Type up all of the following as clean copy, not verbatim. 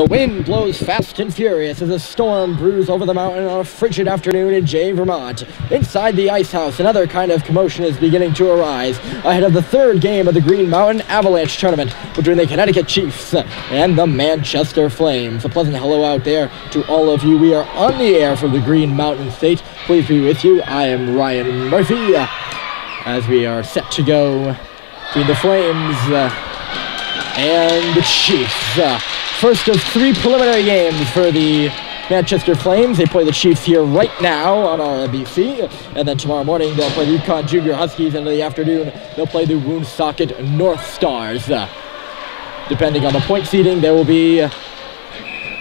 The wind blows fast and furious as a storm brews over the mountain on a frigid afternoon in Jay, Vermont. Inside the ice house, another kind of commotion is beginning to arise ahead of the third game of the Green Mountain Avalanche tournament between the Connecticut Chiefs and the Manchester Flames. A pleasant hello out there to all of you. We are on the air from the Green Mountain State. Pleased to be with you. I am Ryan Murphy as we are set to go between the Flames and the Chiefs. First of three preliminary games for the Manchester Flames. They play the Chiefs here right now on RBC, and then tomorrow morning they'll play the Yukon Junior Huskies, and in the afternoon they'll play the Woonsocket North Stars. Depending on the point seeding, there will be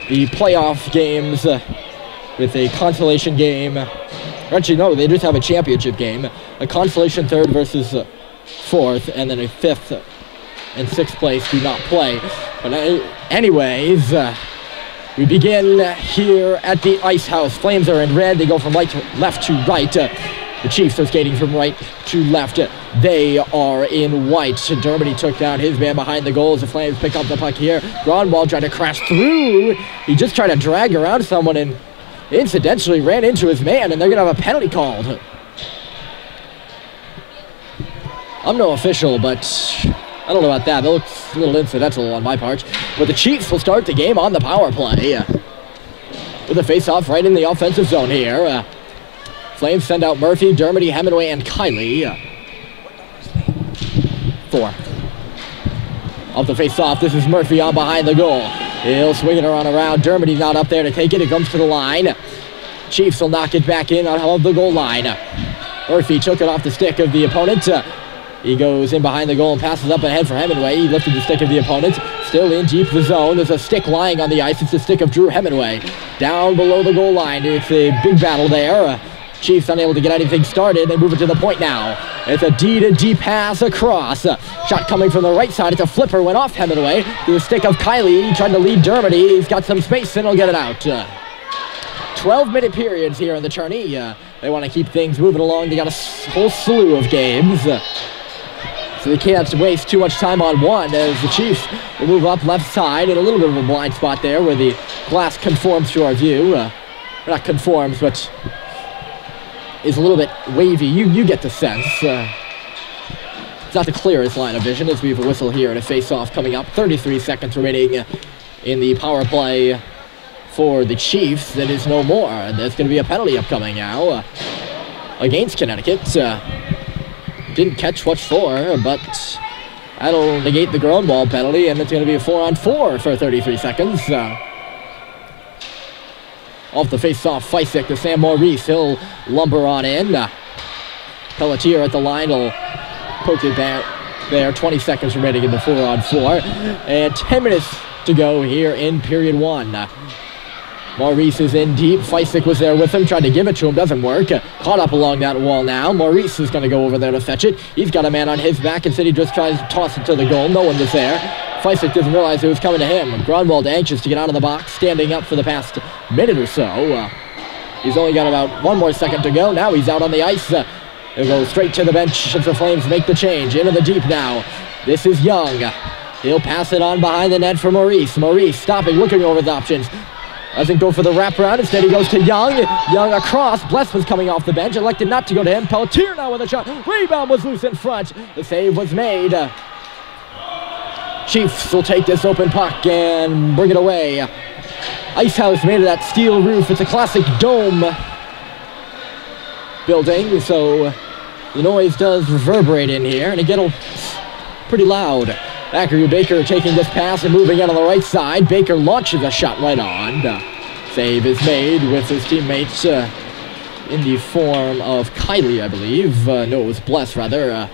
the playoff games with a consolation game. Actually, no, they just have a championship game. A consolation third versus fourth, and then a fifth and sixth place do not play. But anyways, we begin here at the Ice House. Flames are in red. They go from left to right. The Chiefs are skating from right to left. They are in white. Dermody took down his man behind the goal as the Flames pick up the puck here. Gronwald tried to crash through. He just tried to drag around someone and incidentally ran into his man, and they're going to have a penalty called. I'm no official, but I don't know about that. That looks a little incidental on my part. But the Chiefs will start the game on the power play with a face-off right in the offensive zone here. Flames send out Murphy, Dermody, Hemingway, and Kiley. 4. Off the face-off, this is Murphy on behind the goal. He'll swing it around. Dermody's not up there to take it. It comes to the line. Chiefs will knock it back in on the goal line. Murphy took it off the stick of the opponent. He goes in behind the goal and passes up ahead for Hemingway. He lifted the stick of the opponent. Still in deep the zone. There's a stick lying on the ice. It's the stick of Drew Hemingway. Down below the goal line. It's a big battle there. Chiefs unable to get anything started. They move it to the point now. It's a D-to-D pass across. Shot coming from the right side. It's a flipper. Went off Hemingway. To the stick of Kiley. Trying to lead Dermody. He's got some space and he'll get it out. 12-minute periods here in the tourney. They want to keep things moving along. They got a whole slew of games. So they can't waste too much time on one as the Chiefs will move up left side in a little bit of a blind spot there where the glass conforms to our view. Not conforms, but is a little bit wavy. You get the sense. It's not the clearest line of vision as we have a whistle here and a face-off coming up. 33 seconds remaining in the power play for the Chiefs. That is no more. There's going to be a penalty upcoming now against Connecticut. Didn't catch what's for, but that'll negate the Gronwald penalty, and it's going to be a 4-on-4 for 33 seconds. Off the face-off, Fysick to Sam Maurice. He'll lumber on in. Pelletier at the line will poke it back there. 20 seconds remaining in the 4-on-4. And 10 minutes to go here in period 1. Maurice is in deep. Fysick was there with him, tried to give it to him, doesn't work. Caught up along that wall now. Maurice is going to go over there to fetch it. He's got a man on his back. Instead, he just tries to toss it to the goal. No one was there. Fysick doesn't realize it was coming to him. Gronwald anxious to get out of the box, standing up for the past minute or so. He's only got about 1 more second to go. Now he's out on the ice. He'll go straight to the bench as the Flames make the change. Into the deep now. This is Young. He'll pass it on behind the net for Maurice. Maurice stopping, looking over his options. Doesn't go for the wraparound. Instead, he goes to Young. Young across. Bless was coming off the bench. Elected not to go to him. Pelletier now with a shot. Rebound was loose in front. The save was made. Chiefs will take this open puck and bring it away. Ice House made of that steel roof. It's a classic dome building, so the noise does reverberate in here, and it gets pretty loud. Zachary Baker taking this pass and moving out on the right side. Baker launches a shot right on. Save is made with his teammates in the form of Kiley, I believe. No, it was Bless, rather,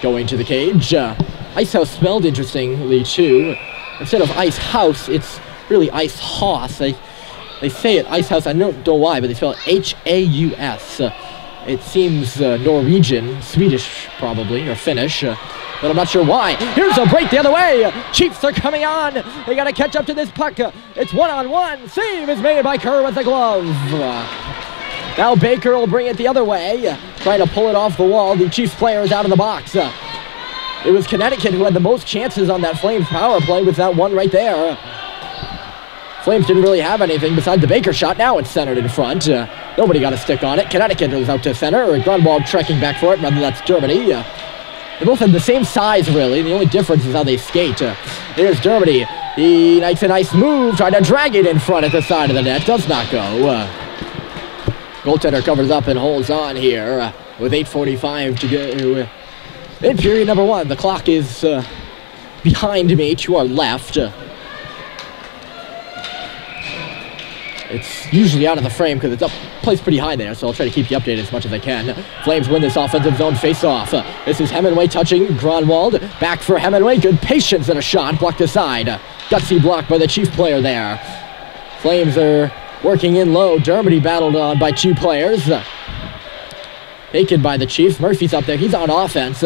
going to the cage. Ice House spelled interestingly, too. Instead of Ice House, it's really Ice Haus. They say it Ice House. I don't know why, but they spell it H-A-U-S. It seems Norwegian, Swedish probably, or Finnish. But I'm not sure why. Here's a break the other way. Chiefs are coming on. They got to catch up to this puck. It's 1-on-1. Save is made by Kerr with the glove. Now Baker will bring it the other way. Trying to pull it off the wall. The Chiefs player is out of the box. It was Connecticut who had the most chances on that Flames power play with that one right there. Flames didn't really have anything besides the Baker shot. Now it's centered in front. Nobody got a stick on it. Connecticut goes out to center. Grunwald trekking back for it. Rather, that's Germany. They both have the same size, really. The only difference is how they skate. Here's Germany. He makes a nice move. Trying to drag it in front at the side of the net. Does not go. Goaltender covers up and holds on here with 8:45 to go. In period number 1, the clock is behind me to our left. It's usually out of the frame because it's up placed pretty high there, so I'll try to keep you updated as much as I can. Flames win this offensive zone face-off. This is Hemingway touching Grunwald. Back for Hemingway. Good patience and a shot. Blocked aside. Gutsy block by the Chief player there. Flames are working in low. Dermody battled on by 2 players. Taken by the Chiefs. Murphy's up there. He's on offense.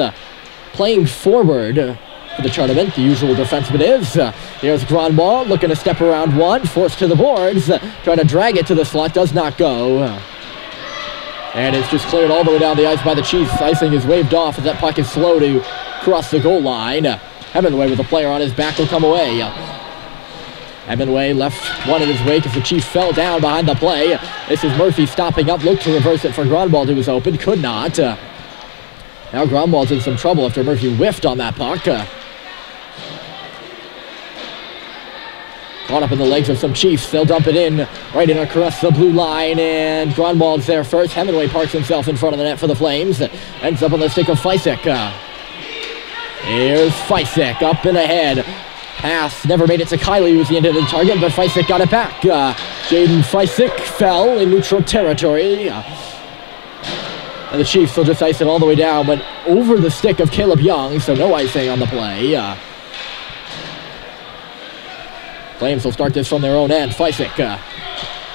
Playing forward for the tournament. The usual defenseman is. Here's Grunwald looking to step around one. Forced to the boards. Trying to drag it to the slot. Does not go. And it's just cleared all the way down the ice by the Chiefs. Icing is waved off as that puck is slow to cross the goal line. Hemingway with a player on his back will come away. Hemingway left one in his wake as the Chief fell down behind the play. This is Murphy stopping up. Looked to reverse it for Grunwald, who was open. Could not. Now Grunwald's in some trouble after Murphy whiffed on that puck. Caught up in the legs of some Chiefs. They'll dump it in right in across the blue line, and Grunwald's there first. Hemingway parks himself in front of the net for the Flames. Ends up on the stick of Feisik. Here's Feisik up and ahead. Pass never made it to Kiley, who was the intended target, but Feisik got it back. Jaden Feisik fell in neutral territory. And the Chiefs will just ice it all the way down, but over the stick of Caleb Young, so no icing on the play. Flames will start this from their own end. Feisik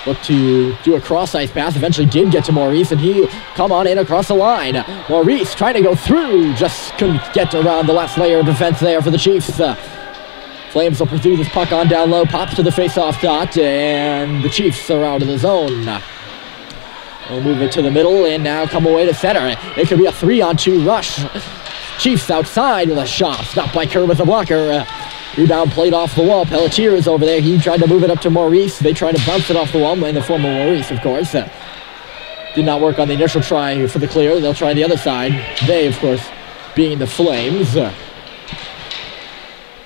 looked to do a cross-ice pass. Eventually did get to Maurice, and he come on in across the line. Maurice trying to go through. Just couldn't get around the last layer of defense there for the Chiefs. Flames will pursue this puck on down low. Pops to the face-off dot, and the Chiefs are out of the zone. We'll move it to the middle, and now come away to center. It could be a 3-on-2 rush. Chiefs outside with a shot. Stopped by Kerr with a blocker. Rebound played off the wall. Pelletier is over there. He tried to move it up to Maurice. They tried to bounce it off the wall in the form of Maurice, of course. Did not work on the initial try for the clear. They'll try the other side. They, of course, being the Flames.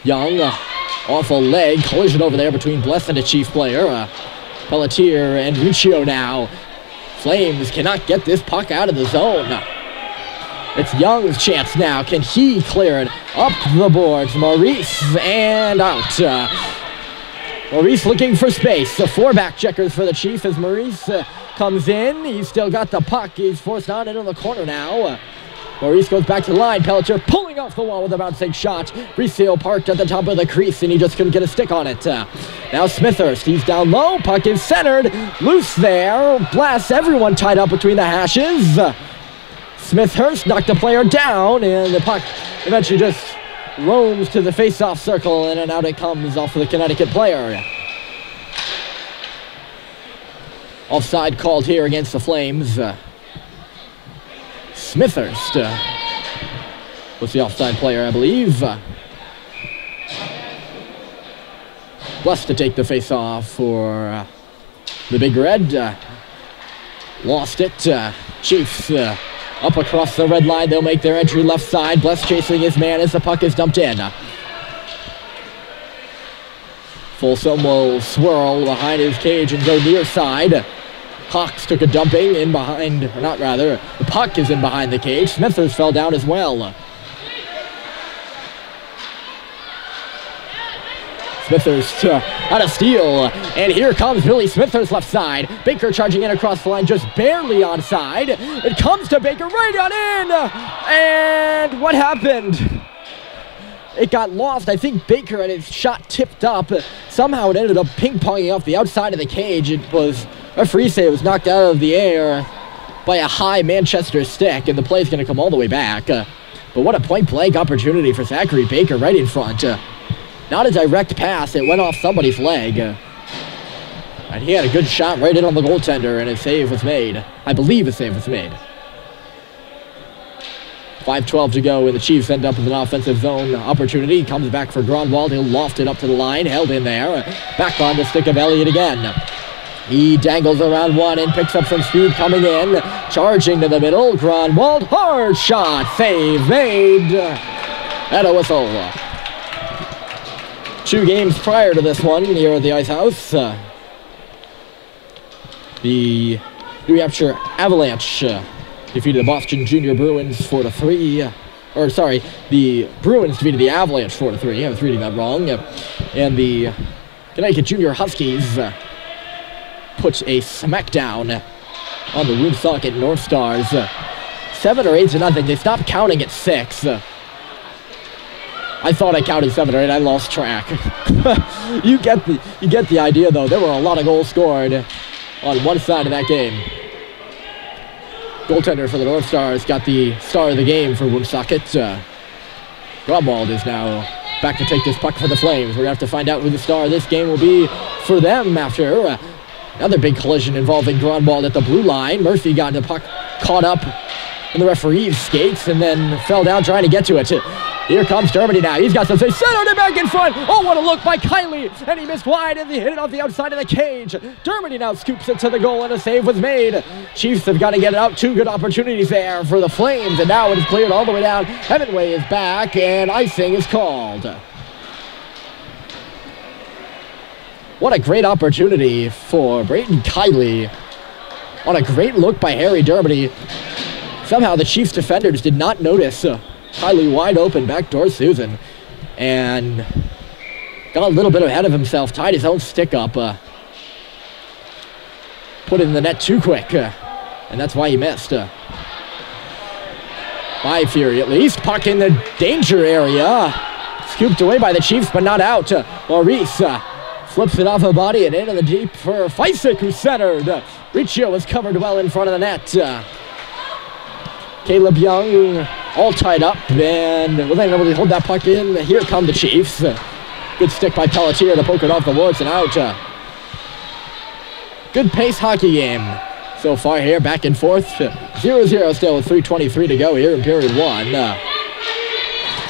Young, awful leg. Collision over there between Bless and a Chief player. Pelletier and Riccio now. Flames cannot get this puck out of the zone. It's Young's chance now. Can he clear it up the boards? Maurice and out. Maurice looking for space. The 4 back checkers for the Chief as Maurice comes in. He's still got the puck. He's forced on into the corner now. Maurice goes back to the line. Pelletier pulling off the wall with a bouncing shot. Briseal parked at the top of the crease, and he just couldn't get a stick on it. Now Smithhurst. He's down low. Puck is centered. Loose there. Blast everyone tied up between the hashes. Smithhurst knocked the player down, and the puck eventually just roams to the face-off circle, and out it comes off of the Connecticut player. Offside called here against the Flames. Smithhurst was the offside player, I believe. Blessed to take the face-off for the Big Red. Lost it. Chiefs up across the red line. They'll make their entry left side. Bless chasing his man as the puck is dumped in. Folsom will swirl behind his cage and go near side. Hawks took a dumping in behind, or not rather, the puck is in behind the cage. Smithers fell down as well. Smithers out of steal, and here comes Billy Smithers left side. Baker charging in across the line, just barely onside. It comes to Baker right on in, and what happened? It got lost. I think Baker had his shot tipped up. Somehow it ended up ping-ponging off the outside of the cage. It was, referee say it was knocked out of the air by a high Manchester stick, and the play's going to come all the way back. But what a point-blank opportunity for Zachary Baker right in front. Not a direct pass. It went off somebody's leg. And he had a good shot right in on the goaltender, and a save was made. I believe a save was made. 5:12 to go, and the Chiefs end up with an offensive zone opportunity. Comes back for Grunwald. He'll loft it up to the line. Held in there. Back on the stick of Elliott again. He dangles around one and picks up some speed coming in. Charging to the middle. Grunwald. Hard shot. Save made. And a whistle. 2 games prior to this one here at the Ice House. The New Hampshire Avalanche defeated the Boston Junior Bruins 4-3. Or, sorry, the Bruins defeated the Avalanche 4-3. I was reading that wrong. And the Connecticut Junior Huskies put a smackdown on the Woonsocket North Stars. 7 or 8-0. They stopped counting at 6. I thought I counted 7 or 8. I lost track. You get the idea, though. There were a lot of goals scored on one side of that game. Goaltender for the North Stars got the star of the game for Woonsocket. Grunwald is now back to take this puck for the Flames. We're going to have to find out who the star of this game will be for them after another big collision involving Grunwald at the blue line. Murphy got the puck caught up in the referee's skates and then fell down trying to get to it. Here comes Dermody now. He's got some space. Centered it back in front. Oh, what a look by Kiley. And he missed wide and he hit it off the outside of the cage. Dermody now scoops it to the goal and a save was made. Chiefs have got to get it out. 2 good opportunities there for the Flames. And now it is cleared all the way down. Hemingway is back and icing is called. What a great opportunity for Brayden Kiley. On a great look by Harry Dermody. Somehow the Chiefs defenders did not notice Kiley wide open backdoor Susan. And got a little bit ahead of himself. Tied his own stick up. Put it in the net too quick. And that's why he missed. By Fury at least. Puck in the danger area. Scooped away by the Chiefs but not out. Maurice flips it off a body and into the deep for Feisik, who centered. Riccio was covered well in front of the net. Caleb Young all tied up and was able to hold that puck in. Here come the Chiefs. Good stick by Pelletier to poke it off the boards and out. Good pace hockey game so far here, back and forth. 0-0 still with 3:23 to go here in period 1.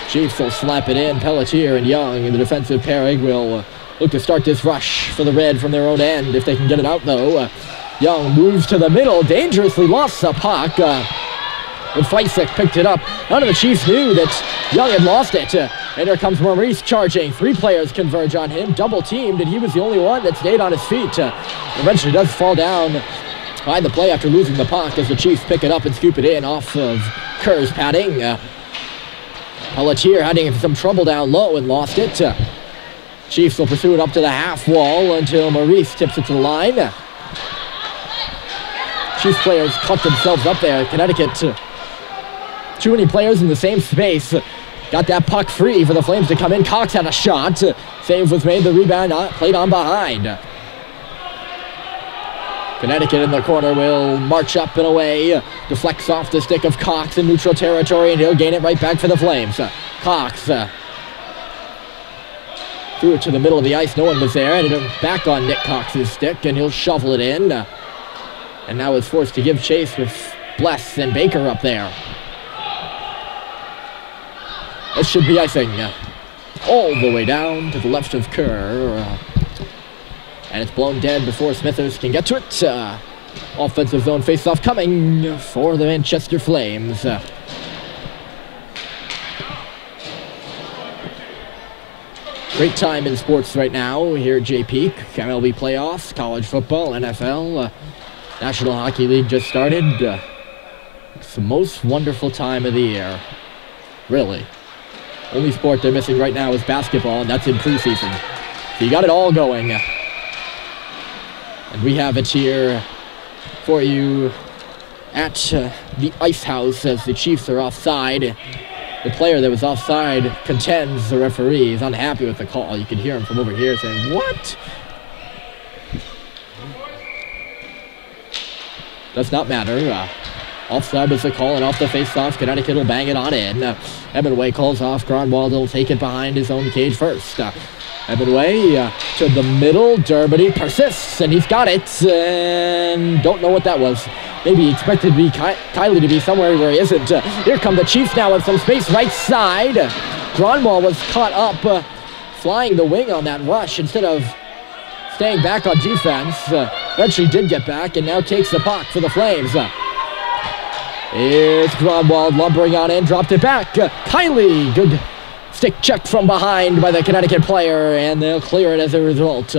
Chiefs will slap it in. Pelletier and Young in the defensive pairing will look to start this rush for the Red from their own end if they can get it out, though. Young moves to the middle, dangerously lost the puck. When Feisik picked it up, none of the Chiefs knew that Young had lost it. And here comes Maurice charging. 3 players converge on him, double teamed, and he was the only one that stayed on his feet. Eventually does fall down behind the play after losing the puck as the Chiefs pick it up and scoop it in off of Kerr's padding. Pelletier having some trouble down low and lost it. Chiefs will pursue it up to the half wall until Maurice tips it to the line. Chiefs players cut themselves up there. Connecticut, too many players in the same space. Got that puck free for the Flames to come in. Cox had a shot. Save was made. The rebound played on behind. Connecticut in the corner will march up and away. Deflects off the stick of Cox in neutral territory, and he'll gain it right back for the Flames. Cox threw it to the middle of the ice. No one was there. And it back on Nick Cox's stick, and he'll shovel it in. And now is forced to give chase with Bless and Baker up there. This should be icing. All the way down to the left of Kerr. And it's blown dead before Smithers can get to it. Offensive zone face-off coming for the Manchester Flames. Great time in sports right now here at J-Peak. MLB playoffs, college football, NFL, National Hockey League just started. It's the most wonderful time of the year. Really. Only sport they're missing right now is basketball, and that's in preseason. So you got it all going. And we have it here for you at the Ice House as the Chiefs are offside. The player that was offside contends the referee is unhappy with the call. You can hear him from over here saying, "What?" Does not matter. Offside was the call, and off the face-off, Connecticut will bang it on in. Hemingway calls off. Grunwald will take it behind his own cage first. Hemingway to the middle. Dermody persists, and he's got it. And don't know what that was. maybe expected to be Kylie to be somewhere where he isn't. Here come the Chiefs now with some space right side. Gronwald was caught up flying the wing on that rush instead of staying back on defense. Eventually did get back and now takes the puck for the Flames. It's Gronwald lumbering on in, dropped it back. Kylie, good stick check from behind by the Connecticut player, and they'll clear it as a result.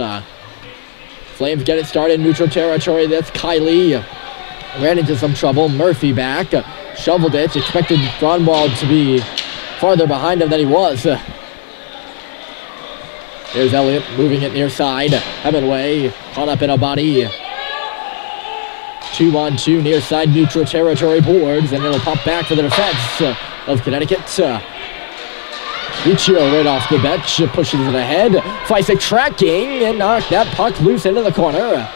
Flames get it started in neutral territory. That's Kylie. Ran into some trouble. Murphy back. Shoveled it. Expected Gronwald to be farther behind him than he was. There's Elliott moving it near side. Hemingway caught up in a body. 2-on-2 near side neutral territory boards, and it'll pop back for the defense of Connecticut. Riccio right off the bench, pushes it ahead. Feisik tracking and knocked that puck loose into the corner.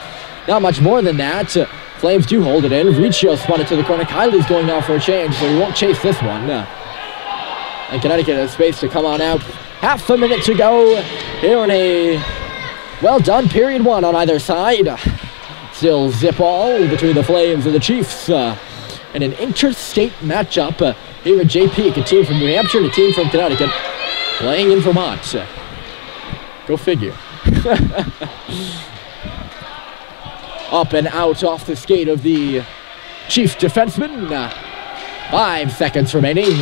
Not much more than that. Flames do hold it in. Riccio spun it to the corner. Kylie's going now for a change, so he won't chase this one. And Connecticut has space to come on out. Half a minute to go here in a well-done period one on either side. Still zip all between the Flames and the Chiefs. And an interstate matchup here at JP. A team from New Hampshire and a team from Connecticut playing in Vermont. Go figure. Up and out off the skate of the Chief defenseman. 5 seconds remaining.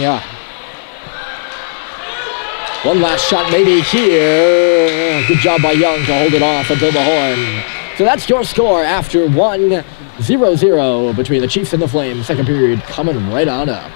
One last shot maybe here. Good job by Young to hold it off until the horn. So that's your score after 1-0-0 between the Chiefs and the Flames. Second period coming right on up.